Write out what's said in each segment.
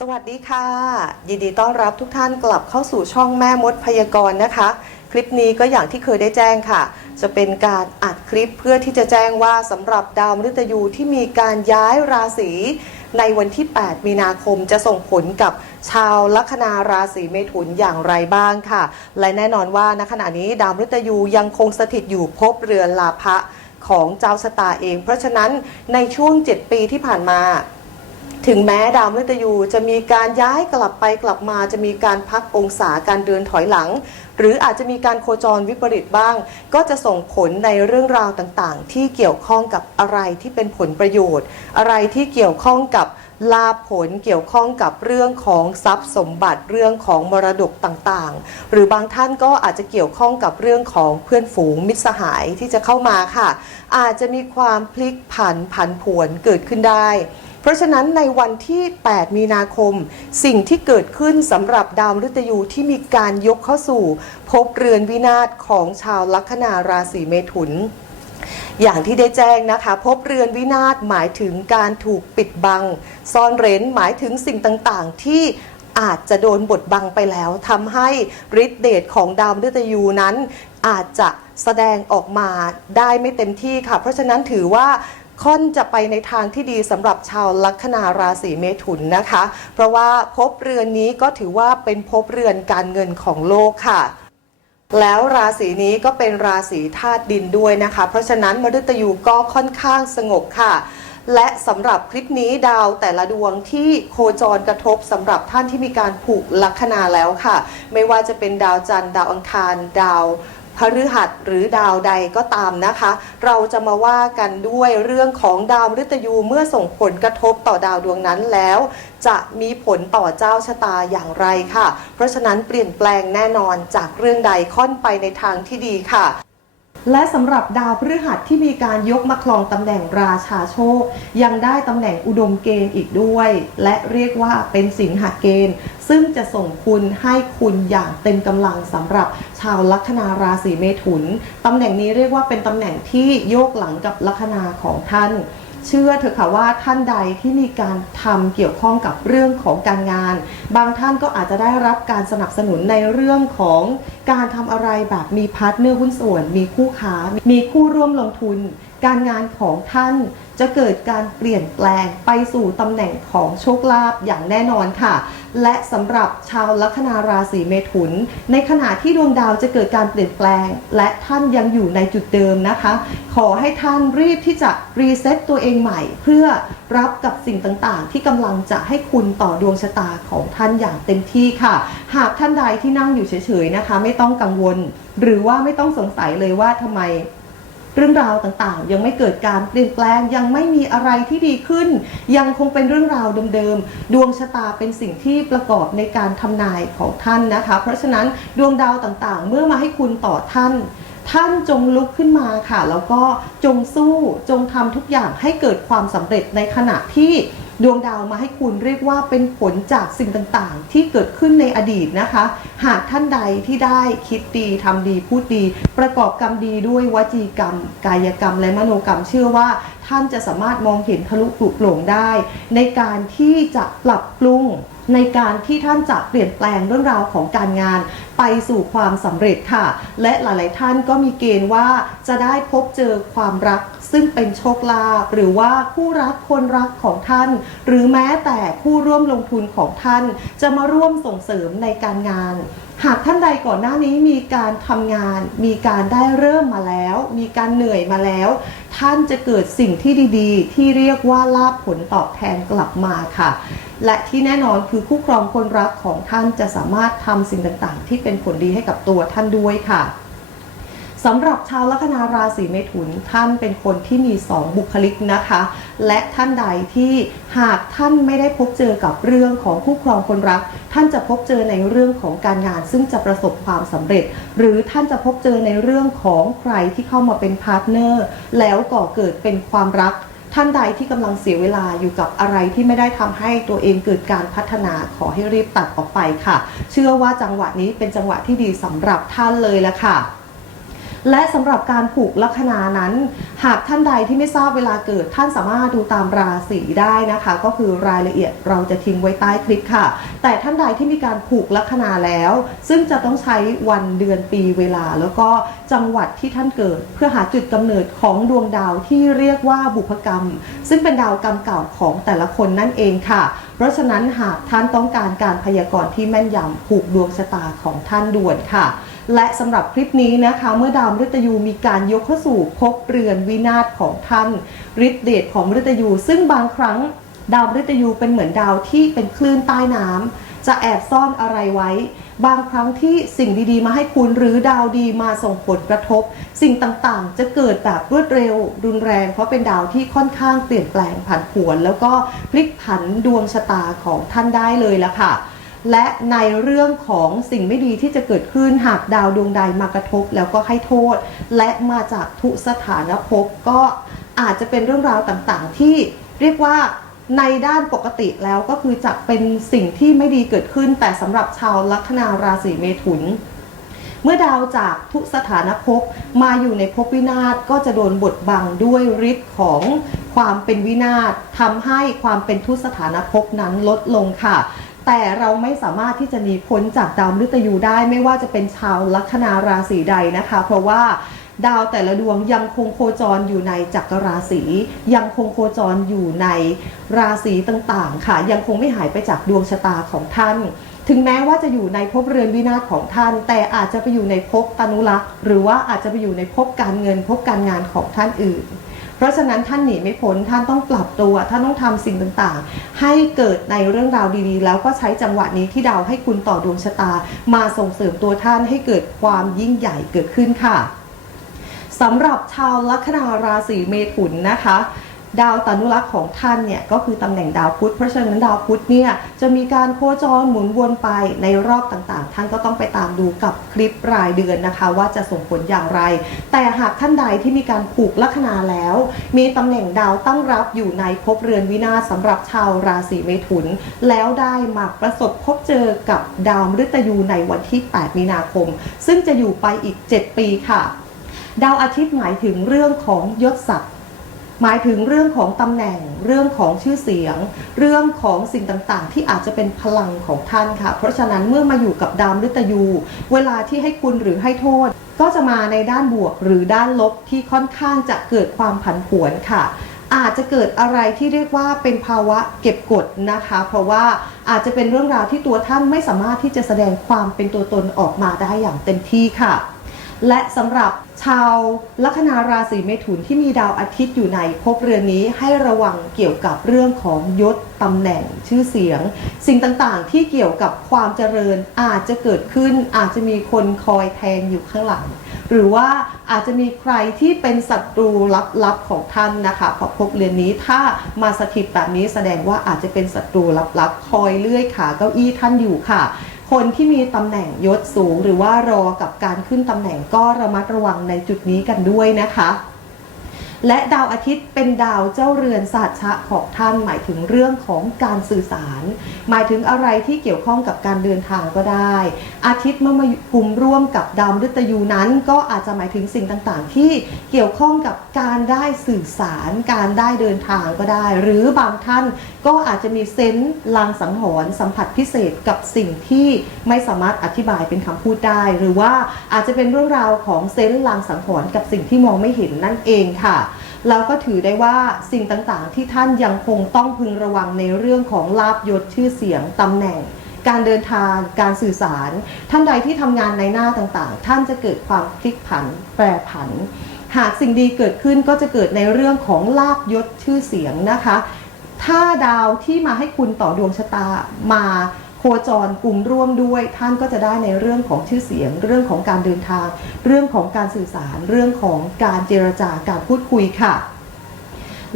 สวัสดีค่ะ ยินดีต้อนรับทุกท่านกลับเข้าสู่ช่องแม่มดพยากรณ์นะคะ คลิปนี้ก็อย่างที่เคยได้แจ้งค่ะ จะเป็นการอัดคลิปเพื่อที่จะแจ้งว่าสำหรับดาวมฤตยูที่มีการย้ายราศีในวันที่ 8 มีนาคมจะส่งผลกับชาวลัคนาราศีเมถุนอย่างไรบ้างค่ะ และแน่นอนว่าณขณะนี้ดาวมฤตยูยังคงสถิตอยู่ภพเรือนลาภะของเจ้าชะตาเอง เพราะฉะนั้นในช่วง 7 ปีที่ผ่านมา ถึงแม้ดาวมฤตยูจะมีการย้ายกลับไปกลับมาจะมีการพักองศาการเดินถอยหลัง หรืออาจจะมีการโคจรวิปริตบ้าง ก็จะส่งผลในเรื่องราวต่างๆ ที่เกี่ยวข้องกับอะไรที่เป็นผลประโยชน์ อะไรที่เกี่ยวข้องกับลาผลเกี่ยวข้องกับเรื่องของทรัพย์สมบัติเรื่องของมรดกต่างๆ หรือบางท่านก็อาจจะเกี่ยวข้องกับเรื่องของเพื่อนฝูงมิตรสหายที่จะเข้ามาค่ะ อาจจะมีความพลิกผันผันผวนเกิดขึ้นได้ เพราะฉะนั้นในวันที่ 8 มีนาคม สิ่งที่เกิดขึ้นสำหรับดาวมฤตยูที่มีการยกเข้าสู่ภพเรือนวินาศของชาวลัคนาราศีเมถุนอย่างที่ได้แจ้งนะคะ พบเรือนวินาศหมายถึงการถูกปิดบัง ซ่อนเร้นหมายถึงสิ่งต่างๆ ที่อาจจะโดนบดบังไปแล้วทำให้ฤทธิเดชของดาวมฤตยูนั้น อาจจะแสดงออกมาได้ไม่เต็มที่ค่ะ เพราะฉะนั้นถือว่า ค่อนจะไปในทางที่ดีสำหรับชาวลัคนาราศีเมถุนนะคะ เพราะว่าภพเรือนนี้ก็ถือว่าเป็นภพเรือนการเงินของโลกค่ะแล้วราศีนี้ก็เป็นราศีธาตุดินด้วยนะคะ เพราะฉะนั้นมฤตยูก็ค่อนข้างสงบค่ะ และสำหรับคลิปนี้ดาวแต่ละดวงที่โคจรกระทบสำหรับท่านที่มีการผูกลัคนาแล้วค่ะ ไม่ว่าจะเป็นดาวจันทร์ดาวอังคาร ดาว พฤหัสหรือดาวใดก็ตามนะคะ เราจะมาว่ากันด้วยเรื่องของดาวมฤตยูเมื่อส่งผลกระทบต่อดาวดวงนั้นแล้ว จะมีผลต่อเจ้าชะตาอย่างไรค่ะ เพราะฉะนั้นเปลี่ยนแปลงแน่นอนจากเรื่องใดค่อนไปในทางที่ดีค่ะ และสำหรับดาวพฤหัสที่มีการยกมาครองตำแหน่งราชาโชค ยังได้ตำแหน่งอุดมเกณฑ์อีกด้วย และเรียกว่าเป็นสิงหเกณฑ์ ซึ่งจะส่งคุณให้คุณอย่างเต็มกำลังสำหรับชาวลัคนาราศีเมถุนตำแหน่งนี้เรียกว่าเป็นตำแหน่งที่โยกหลังกับลัคนาของท่าน เชื่อเถอะค่ะว่าท่านใดที่มีการทำเกี่ยวข้องกับเรื่องของการงาน บางท่านก็อาจจะได้รับการสนับสนุนในเรื่องของการทำอะไรแบบมีพาร์ทเนอร์หุ้นส่วน มีคู่ค้า มีคู่ร่วมลงทุน การงานของท่านจะเกิดการเปลี่ยนแปลงไปสู่ตำแหน่งของโชคลาภอย่างแน่นอนค่ะ และสำหรับชาวลัคนาราศีเมถุน ในขณะที่ดวงดาวจะเกิดการเปลี่ยนแปลง และท่านยังอยู่ในจุดเดิมนะคะ ขอให้ท่านรีบที่จะรีเซ็ตตัวเองใหม่ เพื่อรับกับสิ่งต่างๆ ที่กำลังจะให้คุณต่อดวงชะตาของท่านอย่างเต็มที่ค่ะ หากท่านใดที่นั่งอยู่เฉยๆนะคะ ไม่ต้องกังวล หรือว่าไม่ต้องสงสัยเลยว่าทำไม เรื่องราวต่างๆ ยังไม่เกิดการเปลี่ยนแปลงยังไม่มีอะไรที่ดีขึ้น ยังคงเป็นเรื่องราวเดิมๆดวงชะตาเป็นสิ่งที่ประกอบในการทำนายของท่านนะคะ เพราะฉะนั้นดวงดาวต่างๆ เมื่อมาให้คุณต่อท่านท่านจงลุกขึ้นมาค่ะ แล้วก็จงสู้จงทำทุกอย่างให้เกิดความสำเร็จในขณะที่ ดวงดาวมาให้คุณเรียกว่าเป็นผลจากสิ่งต่างๆ ที่เกิดขึ้นในอดีตนะคะ หากท่านใดที่ได้คิดดีทำดีพูดดี ประกอบกรรมดีด้วยวจีกรรม กายกรรมและมโนกรรมเชื่อว่าท่านจะสามารถมองเห็นทะลุปลุกหลงได้ ในการที่จะปรับปรุง ในการที่ท่านจะเปลี่ยนแปลงเรื่องราวของการงานไปสู่ความสำเร็จค่ะ และหลาย ๆ ท่านก็มีเกณฑ์ว่าจะได้พบเจอความรัก ซึ่งเป็นโชคลาภหรือว่าคู่รักคนรักของท่าน หรือแม้แต่ผู้ร่วมลงทุนของท่าน จะมาร่วมส่งเสริมในการงานหากท่านใดก่อนหน้านี้มีการทำงาน มีการได้เริ่มมาแล้ว มีการเหนื่อยมาแล้ว ท่านจะเกิดสิ่งที่ดีๆ ที่เรียกว่าลาภผลตอบแทนกลับมาค่ะ และที่แน่นอนคือคู่ครองคนรักของท่านจะสามารถทำสิ่งต่างๆ ที่เป็นผลดีให้กับตัวท่านด้วยค่ะ สำหรับชาวลัคนาราศีเมถุนท่านเป็นคนที่มี 2 บุคลิกนะคะ และท่านใดที่หากท่านไม่ได้พบเจอกับเรื่องของคู่ครองคนรัก ท่านจะพบเจอในเรื่องของการงาน ซึ่งจะประสบความสำเร็จ หรือท่านจะพบเจอในเรื่องของใครที่เข้ามาเป็นพาร์ทเนอร์แล้วก่อเกิดเป็นความรักท่านใดที่กำลังเสียเวลาอยู่กับอะไรที่ไม่ได้ทำให้ตัวเองเกิดการพัฒนาขอให้รีบตัดออกไปค่ะ เชื่อว่าจังหวะนี้เป็นจังหวะที่ดีสำหรับท่านเลยละค่ะ และสำหรับการผูกลัคนานั้น หากท่านใดที่ไม่ทราบเวลาเกิด ท่านสามารถดูตามราศีได้นะคะ ก็คือรายละเอียดเราจะทิ้งไว้ใต้คลิปค่ะ แต่ท่านใดที่มีการผูกลัคนาแล้ว ซึ่งจะต้องใช้วันเดือนปีเวลา แล้วก็จังหวัดที่ท่านเกิด เพื่อหาจุดกำเนิดของดวงดาวที่เรียกว่าบุพกรรม ซึ่งเป็นดาวกรรมเก่าของแต่ละคนนั่นเองค่ะ เพราะฉะนั้นหากท่านต้องการการพยากรณ์ที่แม่นยำผูกดวงชะตาของท่านด่วนค่ะ และสำหรับคลิปนี้นะคะ เมื่อดาวมฤตยูมีการยกเข้าสู่ภพเรือนวินาศของท่านฤทธิเดชของมฤตยู ซึ่งบางครั้งดาวมฤตยูเป็นเหมือนดาวที่เป็นคลื่นใต้น้ำจะแอบซ่อนอะไรไว้ บางครั้งที่สิ่งดีๆ มาให้คุณหรือดาวดีมาส่งผลกระทบ สิ่งต่างๆ จะเกิดแบบรวดเร็ว รุนแรง เพราะเป็นดาวที่ค่อนข้างเปลี่ยนแปลงผันผวน แล้วก็พลิกผันดวงชะตาของท่านได้เลยละค่ะ และในเรื่องของสิ่งไม่ดีที่จะเกิดขึ้นหากดาวดวงใดมากระทบแล้วก็ให้โทษ และมาจากทุสถานภพก็อาจจะเป็นเรื่องราวต่างๆ ที่เรียกว่าในด้านปกติแล้วก็คือจะเป็นสิ่งที่ไม่ดีเกิดขึ้น แต่สำหรับชาวลัคนาราศีเมถุน เมื่อดาวจากทุสถานภพมาอยู่ในภพวินาศก็จะโดนบดบังด้วยฤทธิ์ของความเป็นวินาศทำให้ความเป็นทุสถานภพนั้นลดลงค่ะ แต่เราไม่สามารถที่จะหนีพ้นจากดาวมฤตยูได้ไม่ว่าจะเป็นชาวลัคนาราศีใดนะคะ เพราะว่าดาวแต่ละดวงยังคงโคจรอยู่ในจักรราศียังคงโคจรอยู่ในราศีต่างๆ ค่ะ ยังคงไม่หายไปจากดวงชะตาของท่าน ถึงแม้ว่าจะอยู่ในภพเรือนวินาศของท่าน แต่อาจจะไปอยู่ในภพตนุรักษ์หรือว่าอาจจะไปอยู่ในภพการเงินภพการงานของท่านอื่น เพราะฉะนั้นท่านหนีไม่พ้นท่านต้องปรับตัวท่านต้องทำสิ่งต่างๆ ให้เกิดในเรื่องราวดีๆ แล้วก็ใช้จังหวะนี้ที่ดาวให้คุณต่อดวงชะตา มาส่งเสริมตัวท่านให้เกิดความยิ่งใหญ่เกิดขึ้นค่ะสำหรับชาวลัคนาราศีเมถุนนะคะ ดาวตานุรักษ์ของท่านเนี่ยก็คือตำแหน่งดาวพุธเพราะฉะนั้นดาวพุธเนี่ยจะมีการโคจรหมุนวนไปในรอบต่างๆ ท่านก็ต้องไปตามดูกับคลิปรายเดือนนะคะ ว่าจะส่งผลอย่างไร แต่หากท่านใดที่มีการผูกลัคนาแล้ว มีตำแหน่งดาวตั้งรับอยู่ในภพเรือนวินาศสำหรับชาวราศีเมถุน แล้วได้มาประสบพบเจอกับดาวมฤตยูในวันที่ 8 มีนาคม ซึ่งจะอยู่ไปอีก 7 ปีค่ะ ดาวอาทิตย์หมายถึงเรื่องของยศศักดิ์ หมายถึงเรื่องของตำแหน่งเรื่องของชื่อเสียง เรื่องของสิ่งต่างๆ ที่อาจจะเป็นพลังของท่านค่ะ เพราะฉะนั้นเมื่อมาอยู่กับดาวมฤตยู เวลาที่ให้คุณหรือให้โทษ ก็จะมาในด้านบวกหรือด้านลบที่ค่อนข้างจะเกิดความผันผวนค่ะ อาจจะเกิดอะไรที่เรียกว่าเป็นภาวะเก็บกดนะคะ เพราะว่าอาจจะเป็นเรื่องราวที่ตัวท่านไม่สามารถที่จะแสดงความเป็นตัวตนออกมาได้อย่างเต็มที่ค่ะ และสำหรับชาวลัคนาราศีเมถุนที่มีดาวอาทิตย์อยู่ในภพเรือนนี้ให้ระวังเกี่ยวกับเรื่องของยศตำแหน่งชื่อเสียง สิ่งต่างๆ ที่เกี่ยวกับความเจริญอาจจะเกิดขึ้นอาจจะมีคนคอยแทงอยู่ข้างหลัง หรือว่าอาจจะมีใครที่เป็นศัตรูลับๆของท่านนะคะพราะภพเรือนนี้ถ้ามาสถิตแบบนี้แสดงว่าอาจจะเป็นศัตรูลับๆ คอยเลื่อยขาเก้าอี้ท่านอยู่ค่ะ คนที่มีตำแหน่งยศสูง หรือว่ารอกับการขึ้นตำแหน่งก็ระมัดระวังในจุดนี้กันด้วยนะคะ และดาวอาทิตย์เป็นดาวเจ้าเรือนศาสตร์ชะของท่านหมายถึงเรื่องของการสื่อสาร หมายถึงอะไรที่เกี่ยวข้องกับการเดินทางก็ได้ อาทิตย์เมื่อมากุมร่วมกับดาวมฤตยูนั้น ก็อาจจะหมายถึงสิ่งต่างๆ ที่เกี่ยวข้องกับการได้สื่อสาร การได้เดินทางก็ได้ หรือบางท่านก็อาจจะมีเซนส์ลางสังหรณ์สัมผัสพิเศษกับสิ่งที่ไม่สามารถอธิบายเป็นคำพูดได้ หรือว่าอาจจะเป็นเรื่องราวของเซนส์ลางสังหรณ์กับสิ่งที่มองไม่เห็นนั่นเองค่ะ แล้วก็ถือได้ว่าสิ่งต่างๆ ที่ท่านยังคงต้องพึงระวังในเรื่องของลาบยศชื่อเสียงตำแหน่ง การเดินทางการสื่อสาร ท่านใดที่ทำงานในหน้าต่างๆ ท่านจะเกิดความพลิกผัน แปรผัน หากสิ่งดีเกิดขึ้นก็จะเกิดในเรื่องของลาบยศชื่อเสียงนะคะ ถ้าดาวที่มาให้คุณต่อดวงชะตามา คจรกลุ่มร่วมด้วย ท่านก็จะได้ในเรื่องของชื่อเสียง เรื่องของการเดินทาง เรื่องของการสื่อสาร เรื่องของการเจรจาการพูดคุยค่ะ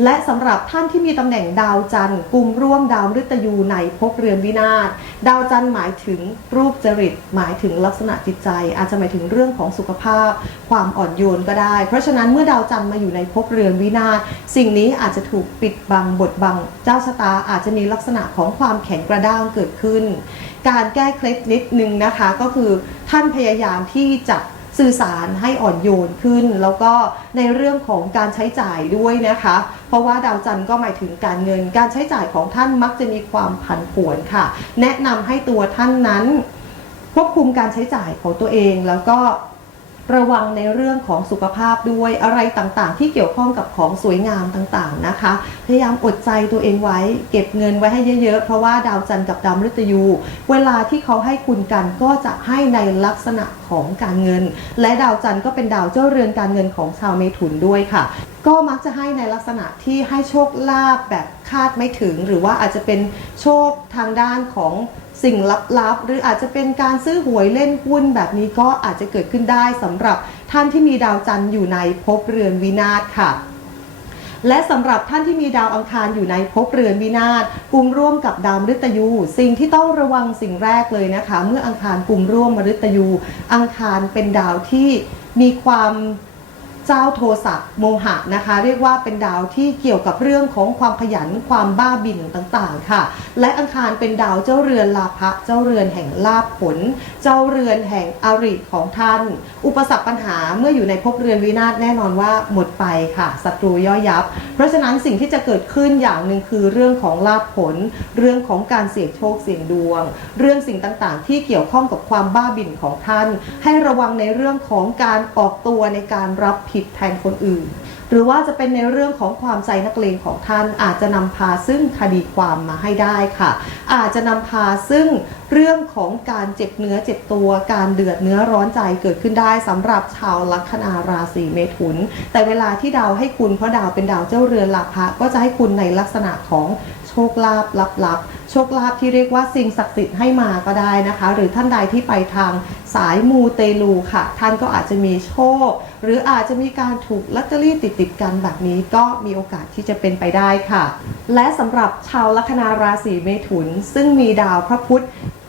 และสำหรับท่านที่มีตำแหน่งดาวจันทร์กลุ่มร่วมดาวมฤตยูในภพเรือนวินาศดาวจันทร์หมายถึงรูปจริต หมายถึงลักษณะจิตใจ อาจจะหมายถึงเรื่องของสุขภาพ ความอ่อนโยนก็ได้ เพราะฉะนั้นเมื่อดาวจันทร์มาอยู่ในภพเรือนวินาศสิ่งนี้อาจจะถูกปิดบังบดบัง เจ้าชะตาอาจจะมีลักษณะของความแข็งกระด้างเกิดขึ้น การแก้เคล็ดนิดนึงนะคะก็คือท่านพยายามที่จะ สื่อสารให้อ่อนโยนขึ้น แล้วก็ในเรื่องของการใช้จ่ายด้วยนะคะ เพราะว่าดาวจันทร์ก็หมายถึงการเงิน การใช้จ่ายของท่านมักจะมีความผันผวนค่ะ แนะนำให้ตัวท่านนั้นควบคุมการใช้จ่ายของตัวเองแล้วก็ ระวังในเรื่องของสุขภาพด้วยอะไรต่างๆ ที่เกี่ยวข้องกับของสวยงามต่างๆนะคะ พยายามอดใจตัวเองไว้ เก็บเงินไว้ให้เยอะๆ เพราะว่าดาวจันทร์กับดาวมฤตยู เวลาที่เขาให้คุณกันก็จะให้ในลักษณะของการเงิน และดาวจันทร์ก็เป็นดาวเจ้าเรือนการเงินของชาวเมถุนด้วยค่ะก็มักจะให้ในลักษณะที่ให้โชคลาภแบบคาดไม่ถึง หรือว่าอาจจะเป็นโชคทางด้านของ สิ่งลับๆ หรืออาจจะเป็นการซื้อหวยเล่นหุ้นแบบนี้ก็อาจจะเกิดขึ้นได้สำหรับท่านที่มีดาวจันทร์อยู่ในภพเรือนวินาศค่ะและสำหรับท่านที่มีดาวอังคารอยู่ในภพเรือนวินาศกลุ่มร่วมกับดาวมฤตยู สิ่งที่ต้องระวังสิ่งแรกเลยนะคะ เมื่ออังคารกลุ่มร่วมมฤตยู อังคารเป็นดาวที่มีความ เจ้าโทสะโมหะนะคะ เรียกว่าเป็นดาวที่เกี่ยวกับเรื่องของความขยันความบ้าบิ่นต่างๆค่ะ และอังคารเป็นดาวเจ้าเรือนลาภะเจ้าเรือนแห่งลาภผล เจ้าเรือนแห่งอริของท่าน อุปสรรคปัญหาเมื่ออยู่ในภพเรือนวินาศแน่นอนว่าหมดไปค่ะศัตรูย่อยยับ เพราะฉะนั้นสิ่งที่จะเกิดขึ้นอย่างหนึ่งคือเรื่องของลาภผล เรื่องของการเสี่ยงโชคเสี่ยงดวง เรื่องสิ่งต่างๆ ที่เกี่ยวข้องกับความบ้าบิ่นของท่าน ให้ระวังในเรื่องของการออกตัวในการรับผิดแทนคนอื่น หรือว่าจะเป็นในเรื่องของความใจนักเลงของท่าน อาจจะนำพาซึ่งคดีความมาให้ได้ค่ะ อาจจะนำพาซึ่งเรื่องของการเจ็บเนื้อเจ็บตัวการเดือดเนื้อร้อนใจเกิดขึ้นได้สำหรับชาวลัคนาราศีเมถุน แต่เวลาที่ดาวให้คุณเพราะดาวเป็นดาวเจ้าเรือนลาภะก็จะให้คุณในลักษณะของโชคลาภลับๆโชคลาภที่เรียกว่าสิ่งศักดิ์สิทธิ์ให้มาก็ได้นะคะ หรือท่านใดที่ไปทาง สายมูเตลูค่ะ ท่านก็อาจจะมีโชค หรืออาจจะมีการถูกลอตเตอรี่ติดติดกันแบบนี้ก็มีโอกาสที่จะเป็นไปได้ค่ะ และสำหรับชาวลัคนาราศีเมถุน ซึ่งมีดาวพระพุธ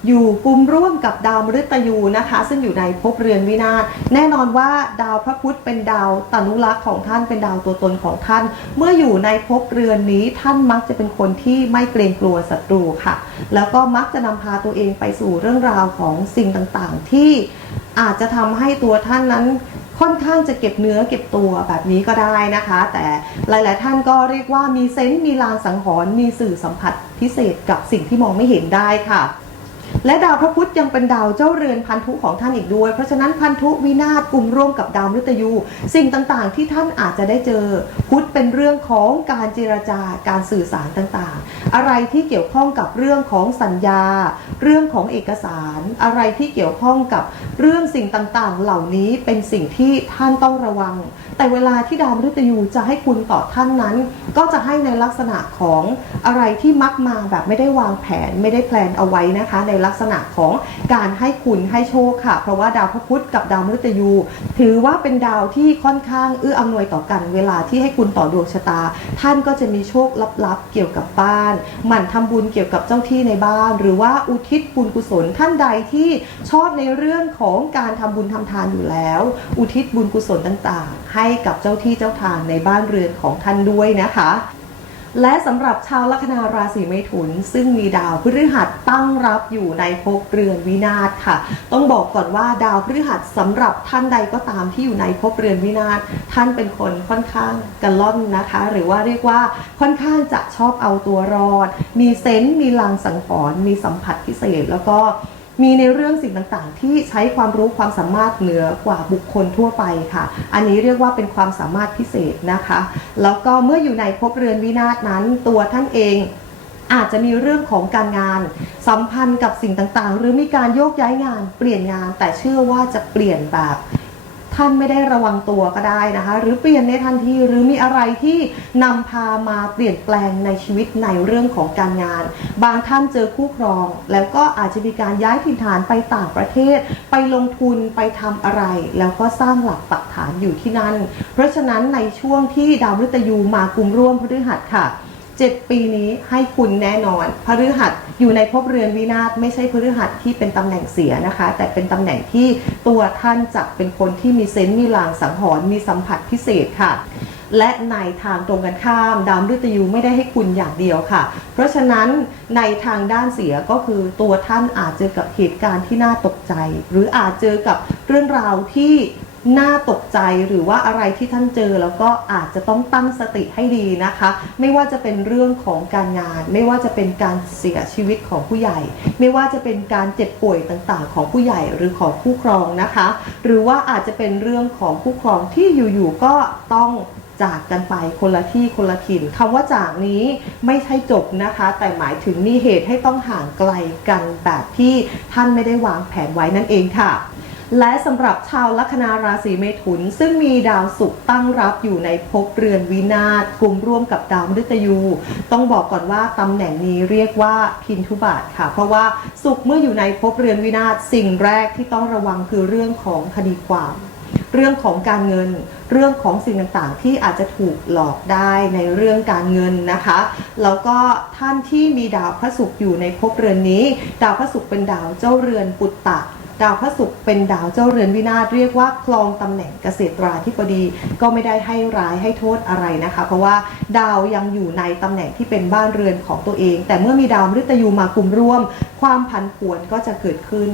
อยู่กลุ่มร่วมกับดาวมฤตยูนะคะ ซึ่งอยู่ในภพเรือนวินาศแน่นอนว่าดาวพระพุธเป็นดาวตนุรักษ์ของท่านเป็นดาวตัวตนของท่าน เมื่ออยู่ในภพเรือนนี้ท่านมักจะเป็นคนที่ไม่เกรงกลัวศัตรูค่ะ แล้วก็มักจะนำพาตัวเองไปสู่เรื่องราวของสิ่งต่างๆ ที่อาจจะทำให้ตัวท่านนั้นค่อนข้างจะเก็บเนื้อเก็บตัวแบบนี้ก็ได้นะคะ แต่หลาย ๆ ท่านก็เรียกว่ามีเซนส์มีลางสังหรณ์มีสื่อสัมผัสพิเศษกับสิ่งที่มองไม่เห็นได้ค่ะ และดาวพระพุธยังเป็นดาวเจ้าเรือนพันธุของท่านอีกด้วย เพราะฉะนั้นพันธุวินาศกลุ่มร่วมกับดาวมฤตยู สิ่งต่างๆ ที่ท่านอาจจะได้เจอ พุธเป็นเรื่องของการเจรจาการสื่อสารต่างๆ อะไรที่เกี่ยวข้องกับเรื่องของสัญญา เรื่องของเอกสาร อะไรที่เกี่ยวข้องกับเรื่องสิ่งต่างๆ เหล่านี้เป็นสิ่งที่ท่านต้องระวัง แต่เวลาที่ดาวมฤตยูจะให้คุณต่อท่านนั้น ก็จะให้ในลักษณะของอะไรที่มักมาแบบไม่ได้วางแผนไม่ได้แพลนเอาไว้นะคะ ในลักษณะของการให้คุณให้โชคค่ะ เพราะว่าดาวพระพุธกับดาวมฤตยู ถือว่าเป็นดาวที่ค่อนข้างเอื้ออำนวยต่อกันเวลาที่ให้คุณต่อดวงชะตา ท่านก็จะมีโชคลับๆเกี่ยวกับบ้าน หมั่นทำบุญเกี่ยวกับเจ้าที่ในบ้าน หรือว่าอุทิศบุญกุศลท่านใดที่ชอบในเรื่องของการทำบุญทำทานอยู่แล้ว อุทิศบุญกุศลต่างๆ ให้กับเจ้าที่เจ้าทางในบ้านเรือนของท่านด้วยนะคะ และสำหรับชาวลัคนาราศีเมถุน ซึ่งมีดาวพฤหัสตั้งรับอยู่ในภพเรือนวินาศค่ะ ต้องบอกก่อนว่าดาวพฤหัสสำหรับท่านใดก็ตามที่อยู่ในภพเรือนวินาศท่านเป็นคนค่อนข้างกระล่อนนะคะ หรือว่าเรียกว่าค่อนข้างจะชอบเอาตัวรอด มีเซนส์มีลางสังหรณ์มีสัมผัสพิเศษแล้วก็ มีในเรื่องสิ่งต่างๆ ที่ใช้ความรู้ความสามารถเหนือกว่าบุคคลทั่วไปค่ะ อันนี้เรียกว่าเป็นความสามารถพิเศษนะคะ แล้วก็เมื่ออยู่ในภพเรือนวินาศนั้น ตัวท่านเองอาจจะมีเรื่องของการงาน สัมพันธ์กับสิ่งต่างๆ หรือมีการโยกย้ายงาน เปลี่ยนงานแต่เชื่อว่าจะเปลี่ยนแบบ ท่านไม่ได้ระวังตัวก็ได้นะคะ หรือเปลี่ยนในทันทีหรือมีอะไรที่นำพามาเปลี่ยนแปลงในชีวิตในเรื่องของการงาน บางท่านเจอคู่ครอง แล้วก็อาจจะมีการย้ายถิ่นฐานไปต่างประเทศ ไปลงทุนไปทำอะไร แล้วก็สร้างหลักปักฐานอยู่ที่นั่น เพราะฉะนั้นในช่วงที่ดาวฤตยูมากลุ่มร่วมพฤหัสค่ะ 7 ปีนี้ให้คุณแน่นอนพฤหัสอยู่ในภพเรือนวินาศไม่ใช่พฤหัสที่เป็นตำแหน่งเสียนะคะ แต่เป็นตำแหน่งที่ตัวท่านจะเป็นคนที่มีเซนส์มีลางสังหรณ์มีสัมผัสพิเศษค่ะและในทางตรงกันข้ามดาวมฤตยูไม่ได้ให้คุณอย่างเดียวค่ะ เพราะฉะนั้นในทางด้านเสียก็คือตัวท่านอาจเจอกับเหตุการณ์ที่น่าตกใจ หรืออาจเจอกับเรื่องราวที่ น่าตกใจหรือว่าอะไรที่ท่านเจอแล้วก็อาจจะต้องตั้งสติให้ดีนะคะ ไม่ว่าจะเป็นเรื่องของการงาน ไม่ว่าจะเป็นการเสียชีวิตของผู้ใหญ่ ไม่ว่าจะเป็นการเจ็บป่วยต่างๆ ของผู้ใหญ่หรือของผู้ครองนะคะ หรือว่าอาจจะเป็นเรื่องของผู้ครองที่อยู่ๆก็ต้องจากกันไปคนละที่คนละถิ่นคำว่าจากนี้ไม่ใช่จบนะคะ แต่หมายถึงมีเหตุให้ต้องห่างไกลกันแบบที่ท่านไม่ได้วางแผนไว้นั่นเองค่ะ และสำหรับชาวลัคนาราศีเมถุน ซึ่งมีดาวศุกร์ตั้งรับอยู่ในภพเรือนวินาศกลุ่มร่วมกับดาวมฤตยู ต้องบอกก่อนว่าตำแหน่งนี้เรียกว่าพินทุบาทค่ะ เพราะว่าศุกร์เมื่ออยู่ในภพเรือนวินาศสิ่งแรกที่ต้องระวังคือเรื่องของคดีความเรื่องของการเงิน เรื่องของสิ่งต่างๆ ที่อาจจะถูกหลอกได้ในเรื่องการเงินนะคะ แล้วก็ท่านที่มีดาวพระศุกร์อยู่ในภพเรือนนี้ ดาวพระศุกร์เป็นดาวเจ้าเรือนปุตตะ ดาวพระศุกร์เป็นดาวเจ้าเรือนวินาศเรียกว่าคลองตำแหน่งเกษตราธิบดีก็ไม่ได้ให้ร้ายให้โทษอะไรนะคะ เพราะว่าดาวยังอยู่ในตำแหน่งที่เป็นบ้านเรือนของตัวเอง แต่เมื่อมีดาวมฤตยูมากลุ่มร่วม ความผันผวนก็จะเกิดขึ้น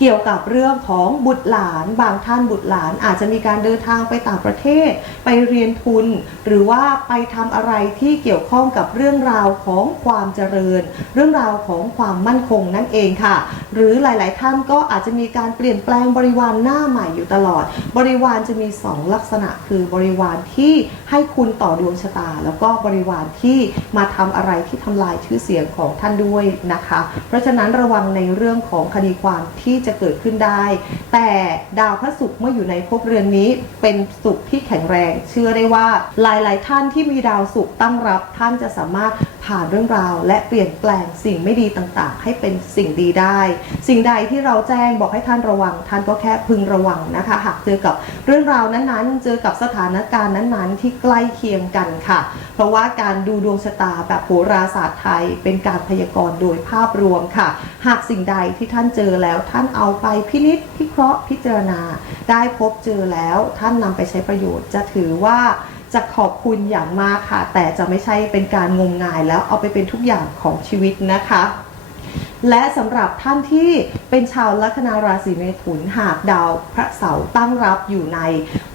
เกี่ยวกับเรื่องของบุตรหลานบางท่านบุตรหลาน อาจจะมีการเดินทางไปต่างประเทศ ไปเรียนทุน หรือว่าไปทำอะไรที่เกี่ยวข้องกับเรื่องราวของความเจริญ เรื่องราวของความมั่นคงนั่นเองค่ะ หรือหลาย ๆ ท่านก็อาจจะมีการเปลี่ยนแปลงบริวารหน้าใหม่อยู่ตลอด บริวารจะมี 2 ลักษณะ คือบริวารที่ให้คุณต่อดวงชะตา แล้วก็บริวารที่มาทำอะไรที่ทำลายชื่อเสียงของท่านด้วยนะคะ เพราะฉะนั้นระวังในเรื่องของคดีความที่จะเกิดขึ้นได้ แต่ดาวพระศุกร์เมื่ออยู่ในภพเรือนนี้เป็นศุกร์ที่แข็งแรง เชื่อได้ว่าหลาย ๆ ท่านที่มีดาวศุกร์ตั้งรับท่านจะสามารถผ่านเรื่องราว และเปลี่ยนแปลงสิ่งไม่ดีต่างๆ ให้เป็นสิ่งดีได้ สิ่งใดที่เราแจ้งบอกให้ท่านระวัง ท่านก็แค่พึงระวังนะคะ หากเจอกับเรื่องราวนั้นๆ เจอกับสถานการณ์นั้นๆ ที่ใกล้เคียงกันค่ะเพราะว่าการดูดวงชะตาแบบโหราศาสตร์ไทย เป็นการพยากรณ์โดยภาพรวมค่ะ หากสิ่งใดที่ท่านเจอแล้วท่านเอาไปพินิษพิเคราะห์พิจารณา ได้พบเจอแล้วท่านนำไปใช้ประโยชน์จะถือว่าจะขอบคุณอย่างมากค่ะ แต่จะไม่ใช่เป็นการงมงายแล้วเอาไปเป็นทุกอย่างของชีวิตนะคะ และสำหรับท่านที่เป็นชาวลัคนาราศีเมถุนหากดาวพระเสาร์ตั้งรับอยู่ใน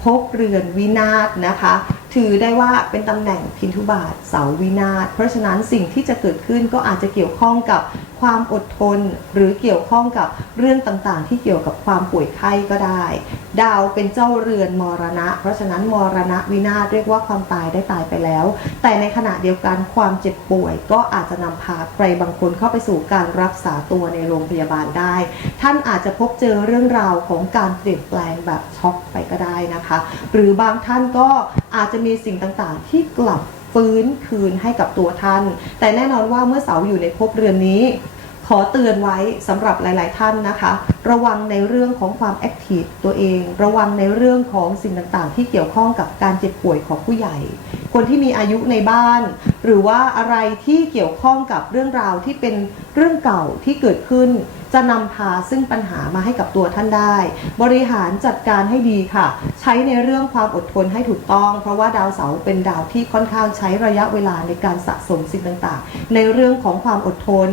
ภพเรือนวินาศนะคะ ถือได้ว่าเป็นตำแหน่งพินทุบาทเสาวินาศเพราะฉะนั้นสิ่งที่จะเกิดขึ้นก็อาจจะเกี่ยวข้องกับความอดทนหรือเกี่ยวข้องกับเรื่องต่างๆ ที่เกี่ยวกับความป่วยไข้ก็ได้ ดาวเป็นเจ้าเรือนมรณะ เพราะฉะนั้นมรณะวินาศเรียกว่าความตายได้ตายไปแล้ว แต่ในขณะเดียวกันความเจ็บป่วย ก็อาจจะนำพาใครบางคนเข้าไปสู่การรักษาตัวในโรงพยาบาลได้ ท่านอาจจะพบเจอเรื่องราวของการเปลี่ยนแปลงแบบช็อกไปก็ได้นะคะ หรือบางท่านก็อาจจะมีสิ่งต่างๆ ที่กลับ ฟื้นคืนให้กับตัวท่าน แต่แน่นอนว่าเมื่อเสาอยู่ในภพเรือนนี้ ขอเตือนไว้สำหรับหลาย ๆ ท่านนะคะ ระวังในเรื่องของความแอคทีฟตัวเอง ระวังในเรื่องของสิ่งต่าง ๆ ที่เกี่ยวข้องกับการเจ็บป่วยของผู้ใหญ่ คนที่มีอายุในบ้าน หรือว่าอะไรที่เกี่ยวข้องกับเรื่องราวที่เป็นเรื่องเก่าที่เกิดขึ้น จะนำพาซึ่งปัญหามาให้กับตัวท่านได้ บริหารจัดการให้ดีค่ะ ใช้ในเรื่องความอดทนให้ถูกต้อง เพราะว่าดาวเสาร์เป็นดาวที่ค่อนข้างใช้ระยะเวลาในการสะสมสิ่งต่างๆ ในเรื่องของความอดทน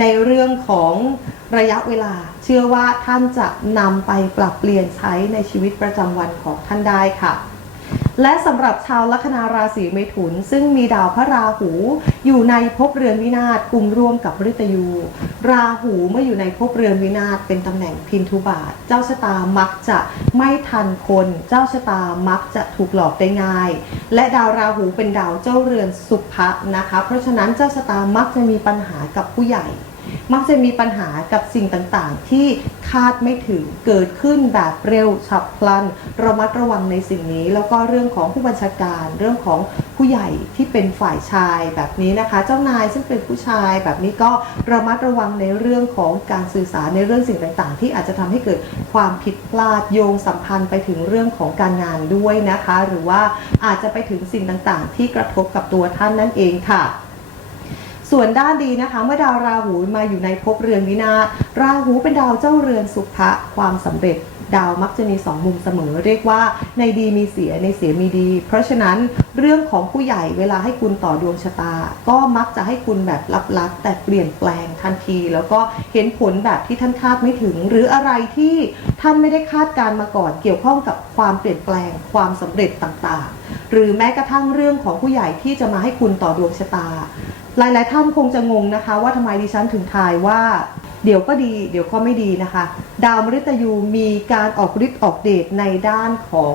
ในเรื่องของระยะเวลา เชื่อว่าท่านจะนำไปปรับเปลี่ยนใช้ในชีวิตประจำวันของท่านได้ค่ะ และสำหรับชาวลัคนาราศีเมถุน ซึ่งมีดาวพระราหู อยู่ในภพเรือนวินาศกลุ่มร่วมกับฤตยู ราหูเมื่ออยู่ในภพเรือนวินาศเป็นตำแหน่งพินทุบาท เจ้าชะตามักจะไม่ทันคน เจ้าชะตามักจะถูกหลอกได้ง่าย และดาวราหูเป็นดาวเจ้าเรือนสุภะนะคะ เพราะฉะนั้นเจ้าชะตามักจะมีปัญหากับผู้ใหญ่ มักจะมีปัญหากับสิ่งต่างๆ ที่คาดไม่ถึงเกิดขึ้นแบบเร็วฉับพลัน ระมัดระวังในสิ่งนี้ แล้วก็เรื่องของผู้บัญชาการเรื่องของผู้ใหญ่ที่เป็นฝ่ายชายแบบนี้นะคะ เจ้านายซึ่งเป็นผู้ชายแบบนี้ก็ระมัดระวังในเรื่องของการสื่อสารในเรื่องสิ่งต่างๆ ที่อาจจะทำให้เกิดความผิดพลาดโยงสัมพันธ์ไปถึงเรื่องของการงานด้วยนะคะ หรือว่าอาจจะไปถึงสิ่งต่างๆ ที่กระทบกับตัวท่านนั่นเองค่ะ ส่วนด้านดีนะคะ เมื่อดาวราหูมาอยู่ในภพเรือนวินาศราหูเป็นดาวเจ้าเรือนสุภะความสำเร็จดาวมักจะมีสองมุมเสมอ เรียกว่าในดีมีเสียในเสียมีดี เพราะฉะนั้นเรื่องของผู้ใหญ่เวลาให้คุณต่อดวงชะตา ก็มักจะให้คุณแบบลับๆแต่เปลี่ยนแปลงทันที แล้วก็เห็นผลแบบที่ท่านคาดไม่ถึง หรืออะไรที่ท่านไม่ได้คาดการมาก่อน เกี่ยวข้องกับความเปลี่ยนแปลงความสำเร็จต่างๆ หรือแม้กระทั่งเรื่องของผู้ใหญ่ที่จะมาให้คุณต่อดวงชะตา หลาย ๆ ท่านคงจะงงนะคะ ว่าทำไมดิฉันถึงทายว่า เดี๋ยวก็ดี เดี๋ยวก็ไม่ดีนะคะ ดาวมฤตยูมีการออกฤทธิ์ออกเดชในด้านของ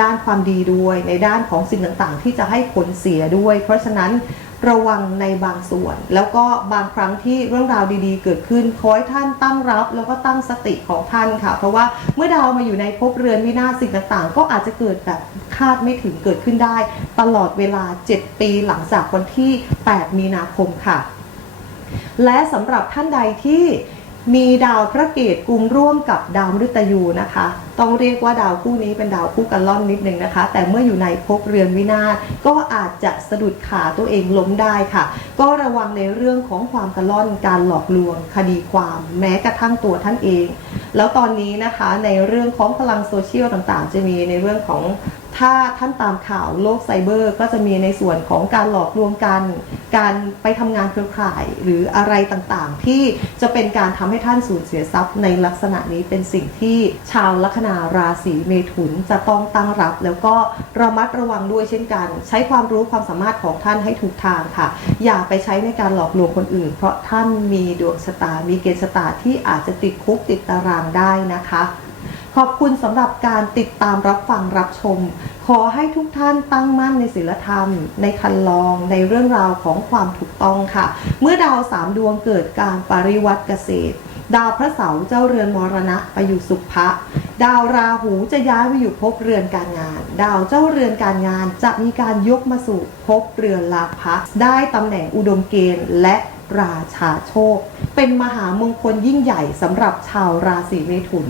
ด้านความดีด้วย ในด้านของสิ่งต่างๆ ที่จะให้ผลเสียด้วย เพราะฉะนั้น ระวังในบางส่วน แล้วก็บางครั้งที่เรื่องราวดีๆ เกิดขึ้นขอให้ท่านตั้งรับ แล้วก็ตั้งสติของท่านค่ะ เพราะว่าเมื่อดาวมาอยู่ในภพเรือนวินาศสิ่งต่างๆ ก็อาจจะเกิดแบบคาดไม่ถึงเกิดขึ้นได้ ตลอดเวลา 7 ปีหลังจากวันที่ 8 มีนาคมค่ะ และสำหรับท่านใดที่ มีดาวพระเกตกุมร่วมกับดาวมฤตยูนะคะ ต้องเรียกว่าดาวคู่นี้เป็นดาวคู่กันล่อนนิดนึงนะคะ แต่เมื่ออยู่ในภพเรือนวินาศก็อาจจะสะดุดขาตัวเองล้มได้ค่ะ ก็ระวังในเรื่องของความกันล่อนการหลอกลวง คดีความแม้กระทั่งตัวท่านเอง แล้วตอนนี้นะคะในเรื่องของพลังโซเชียลต่างๆ จะมีในเรื่องของ ถ้าท่านตามข่าวโลกไซเบอร์ก็จะมีในส่วนของการหลอกลวงกัน การไปทำงานเครือข่ายหรืออะไรต่างๆ ที่จะเป็นการทำให้ท่านสูญเสียทรัพย์ในลักษณะนี้เป็นสิ่งที่ชาวลัคนาราศีเมถุนจะต้องตั้งรับ แล้วก็ระมัดระวังด้วยเช่นกัน ใช้ความรู้ความสามารถของท่านให้ถูกทางค่ะ อย่าไปใช้ในการหลอกลวงคนอื่น เพราะท่านมีดวงชะตา มีเกณฑ์ชะตาที่อาจจะติดคุกติดตารางได้นะคะ ขอบคุณสำหรับการติดตามรับฟังรับชม ขอให้ทุกท่านตั้งมั่นในศีลธรรม ในคันลองในเรื่องราวของความถูกต้องค่ะ เมื่อดาวสามดวงเกิดการปริวัติเกษตร ดาวพระเสาร์เจ้าเรือนมรณะไปอยู่สุภะดาวราหูจะย้ายไปอยู่ภพเรือนการงาน ดาวเจ้าเรือนการงานจะมีการยกมาสู่ภพเรือนลาภะได้ตำแหน่งอุดมเกณฑ์และ ราชาโชค เป็นมหามงคลยิ่งใหญ่สำหรับชาวราศีเมถุน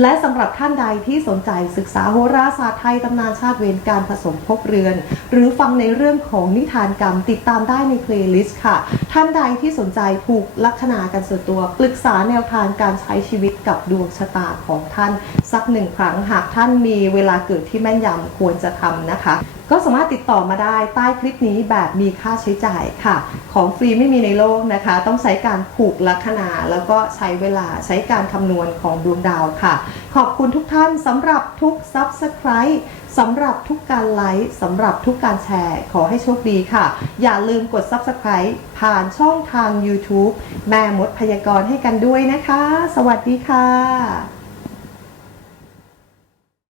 และสำหรับท่านใดที่สนใจศึกษาโหราศาสตร์ไทยตำนานชาติเวรการผสมภพเรือน หรือฟังในเรื่องของนิทานกรรมติดตามได้ในเพลย์ลิสต์ค่ะ ท่านใดที่สนใจผูกลัคนากันส่วนตัว ปรึกษาแนวทางการใช้ชีวิตกับดวงชะตาของท่าน สักหนึ่งครั้งหากท่านมีเวลาเกิดที่แม่นยำควรจะทำนะคะ ก็สามารถติดต่อมาได้ใต้คลิปนี้แบบมีค่าใช้จ่ายค่ะ ของฟรีไม่มีในโลกนะคะ ต้องใช้การผูกลัคนา แล้วก็ใช้เวลาใช้การคำนวณของดวงดาวค่ะ ขอบคุณทุกท่านสำหรับทุก Subscribe สำหรับทุกการไลค์สำหรับทุกการแชร์ ขอให้โชคดีค่ะ อย่าลืมกด Subscribe ผ่านช่องทาง YouTube แม่มดพยากรณ์ให้กันด้วยนะคะ สวัสดีค่ะ